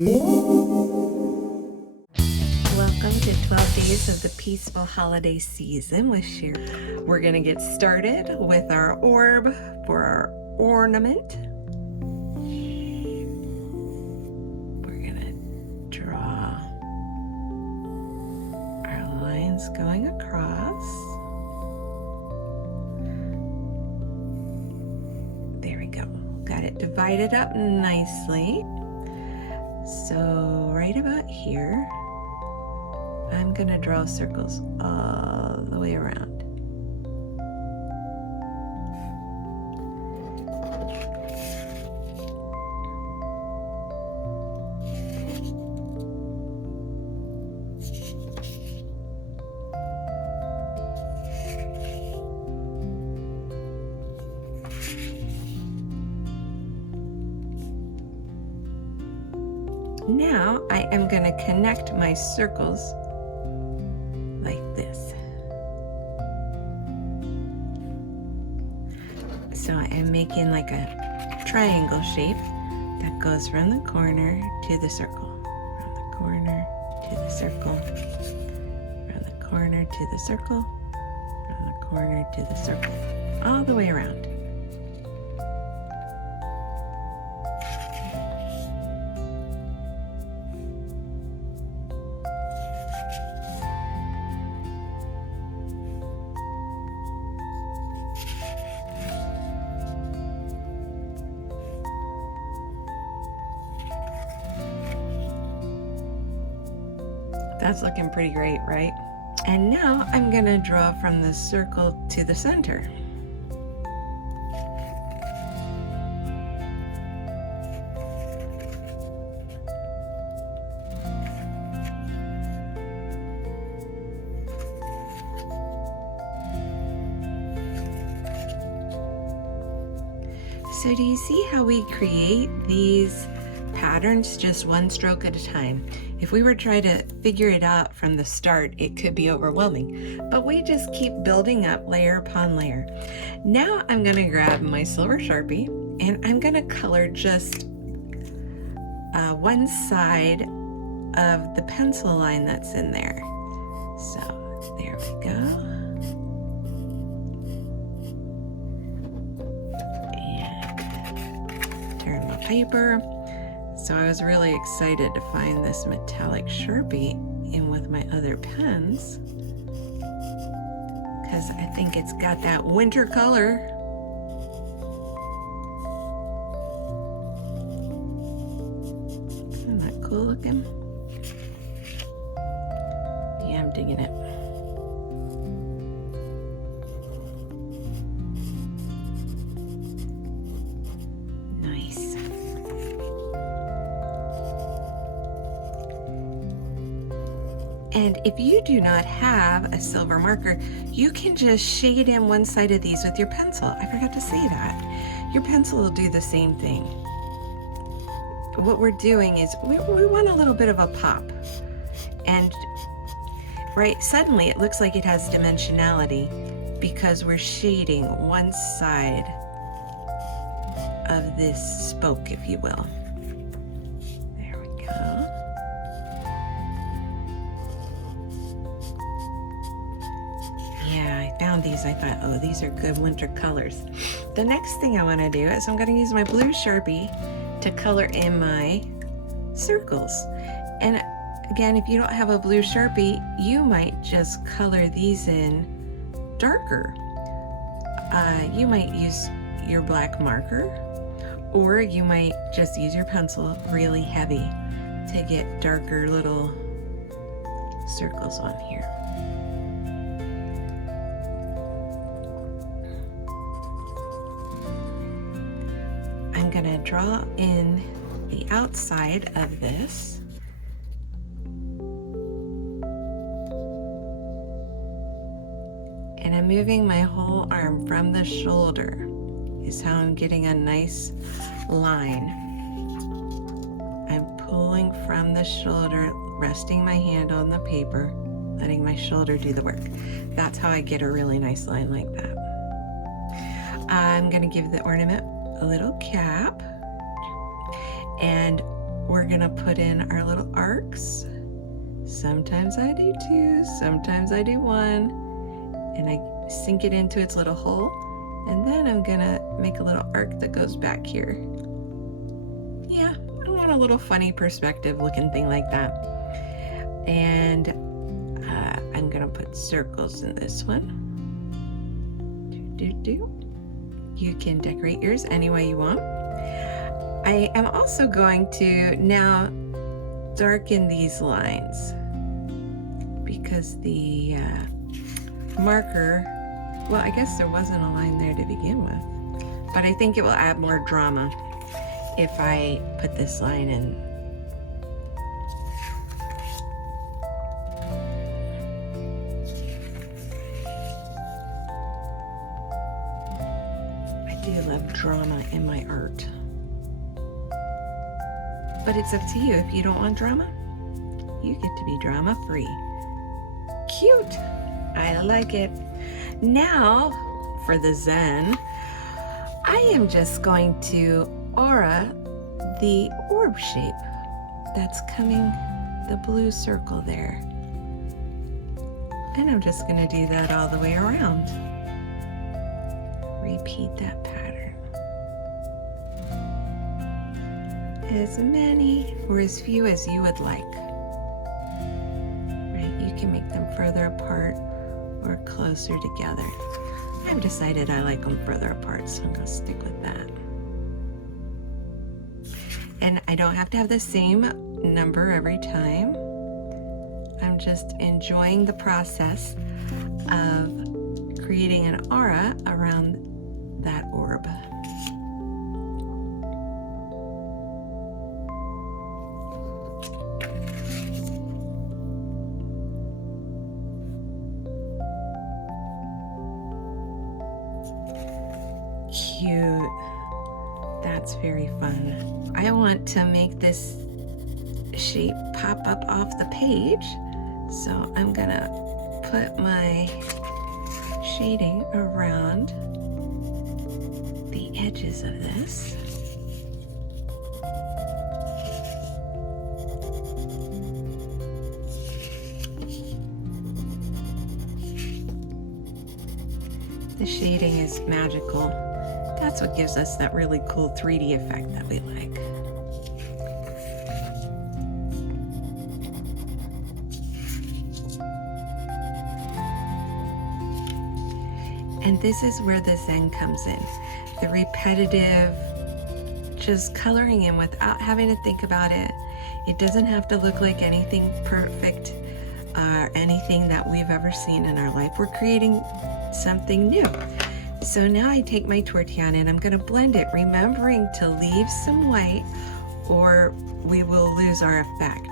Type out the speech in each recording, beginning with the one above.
Welcome to 12 Days of the Peaceful Holiday Season with Sherry. We're going to get started with our orb for our ornament. We're going to draw our lines going across. There we go. Got it divided up nicely. So right about here, I'm gonna draw circles all the way around. Now I am going to connect my circles like this. So I am making like a triangle shape that goes from the corner to the circle, from the corner to the circle, from the corner to the circle, from the corner to the circle, all the way around. That's looking pretty great, right? And now I'm gonna draw from the circle to the center. So do you see how we create these patterns just one stroke at a time? If we were trying to figure it out from the start, it could be overwhelming, but we just keep building up layer upon layer. Now I'm gonna grab my silver Sharpie and I'm gonna color just one side of the pencil line that's in there. So there we go. And turn my paper. So I was really excited to find this metallic Sharpie in with my other pens because I think it's got that winter color. Isn't that cool looking? Yeah, I'm digging it. And if you do not have a silver marker, you can just shade in one side of these with your pencil. I forgot to say that. Your pencil will do the same thing. What we're doing is we want a little bit of a pop. And right, suddenly it looks like it has dimensionality because we're shading one side of this spoke, if you will. There we go. Found these, I thought, oh, these are good winter colors. The next thing I want to do is I'm going to use my blue Sharpie to color in my circles. And again, if you don't have a blue Sharpie, you might just color these in darker. You might use your black marker, or you might just use your pencil really heavy to get darker little circles on here. I'm going to draw in the outside of this. And I'm moving my whole arm from the shoulder is how I'm getting a nice line. I'm pulling from the shoulder, resting my hand on the paper, letting my shoulder do the work. That's how I get a really nice line like that. I'm going to give the ornament a little cap, and we're gonna put in our little arcs. Sometimes I do two, sometimes I do one, and I sink it into its little hole, and then I'm gonna make a little arc that goes back here. Yeah, I want a little funny perspective looking thing like that. And I'm gonna put circles in this one. You can decorate yours any way you want. I am also going to now darken these lines because the marker, well, I guess there wasn't a line there to begin with, but I think it will add more drama if I put this line in. I do love drama in my art. But it's up to you. If you don't want drama, you get to be drama free. Cute. I like it. Now for the Zen, I am just going to aura the orb shape that's coming, the blue circle there. And I'm just going to do that all the way around. Repeat that pattern. As many or as few as you would like. Right? You can make them further apart or closer together. I've decided I like them further apart, so I'm going to stick with that. And I don't have to have the same number every time. I'm just enjoying the process of creating an aura around that orb. Cute. That's very fun. I want to make this shape pop up off the page, so I'm gonna put my shading around the edges of this. The shading is magical. That's what gives us that really cool 3D effect that we like. And this is where the Zen comes in. The repetitive, just coloring in without having to think about it. It doesn't have to look like anything perfect or anything that we've ever seen in our life. We're creating something new. So now I take my tortillon and I'm going to blend it, remembering to leave some white or we will lose our effect.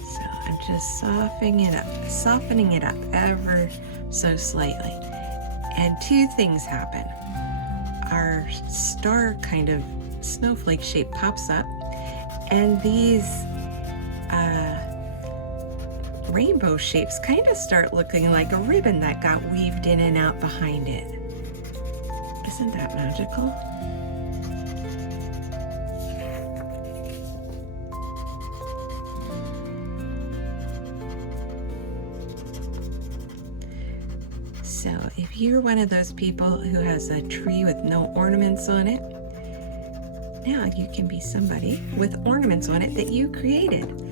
So I'm just softening it up ever so slightly. And two things happen. Our star kind of snowflake shape pops up, and these rainbow shapes kind of start looking like a ribbon that got weaved in and out behind it. Isn't that magical? So if you're one of those people who has a tree with no ornaments on it, now you can be somebody with ornaments on it that you created.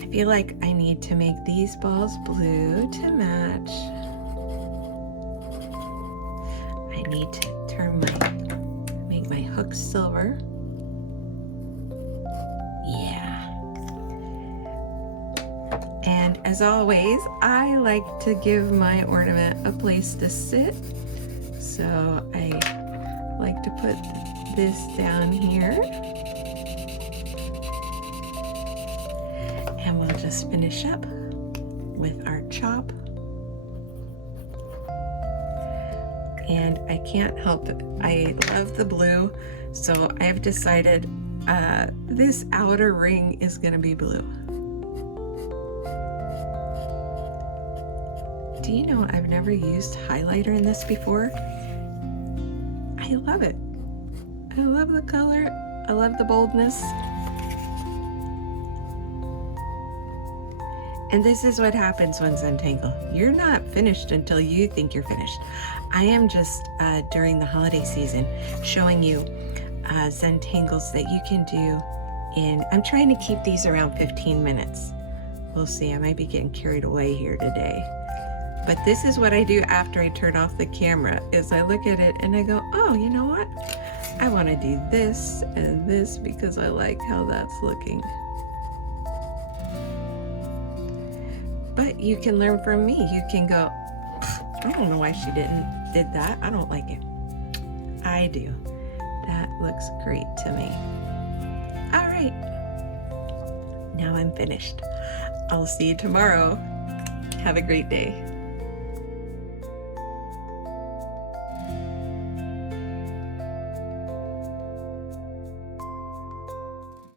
I feel like I need to make these balls blue to match. I need to make my hook silver. Yeah. And as always, I like to give my ornament a place to sit. So I like to put this down here. And we'll just finish up with our chop. And I can't help it. I love the blue, so I've decided this outer ring is gonna be blue. Do you know I've never used highlighter in this before? I love it. I love the color. I love the boldness. And this is what happens when Zentangle. You're not finished until you think you're finished. I am just, during the holiday season, showing you Zentangles that you can do in, I'm trying to keep these around 15 minutes. We'll see, I might be getting carried away here today. But this is what I do after I turn off the camera, is I look at it and I go, oh, you know what? I want to do this and this because I like how that's looking. But you can learn from me. You can go, I don't know why she did that. I don't like it. I do. That looks great to me. All right. Now I'm finished. I'll see you tomorrow. Have a great day.